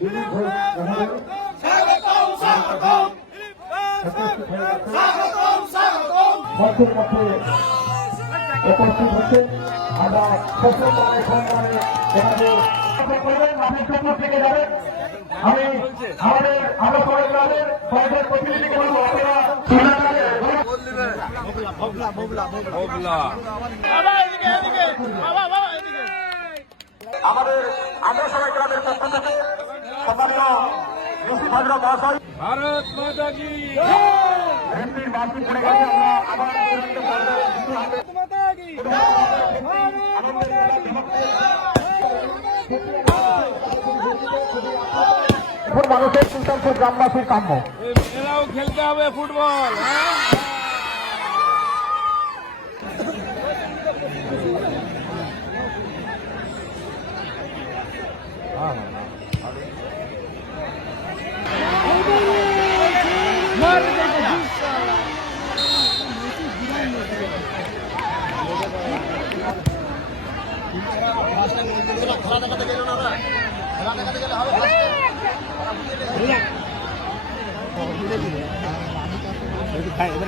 মঞ্চের মধ্যে উপস্থিত হচ্ছে আমরা সচেতনের সম্মানে থেকে যাবেন। আমি আমাদের আলোচনা গ্রামের কয়েকজন প্রতিনিধিকে বলবো আপনারা আমাদের আগ্রসভা গ্রামের পক্ষ থেকে সম্মানীয় ভারত মাতা কি এমপির বাকি পড়ে গেছে আমরা আবার মানুষের সুলতানপুর গ্রামবাসীর কাম্য এরাও খেলতে হবে ফুটবল।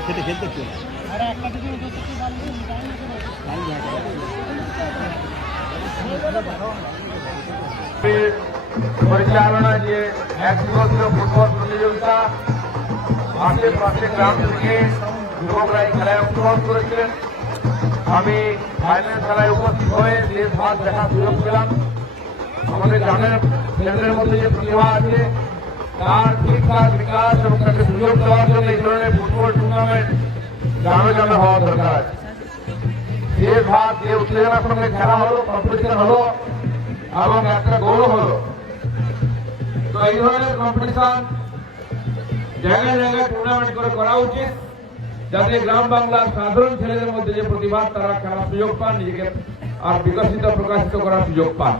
খেতে খেলতে পরিচালনায় যে এক দিবসীয় ফুটবল প্রতিযোগিতা আশেপাশে গ্রাম থেকে যুবকরা এই খেলায় অংশগ্রহণ করেছিলেন। আমি ফাইনাল খেলায় উপস্থিত হয়ে দেশ ভাগ দেখার সুযোগ পেলাম। আমাদের গ্রামের ছেলেদের মধ্যে যে প্রতিভা আছে তার ঠিকঠাক বিকাশ এবং তাকে সুযোগ দেওয়ার জন্য এই ধরনের ফুটবল টুর্নামেন্ট গ্রামে গ্রামে হওয়া দরকার আছে। দেশ ভাগ যে উত্তেজনার সঙ্গে খেলা হলো, কম্পিটিশন হলো এবং একটা গৌরব হলো। তো এই ধরনের কম্পিটিশন জায়গায় জায়গায় টুর্নামেন্ট করে করা উচিত, যাতে গ্রাম বাংলার সাধারণ ছেলেদের মধ্যে যে প্রতিভা তারা খেলার সুযোগ পান, নিজেকে আর বিকশিত প্রকাশিত করার সুযোগ পান।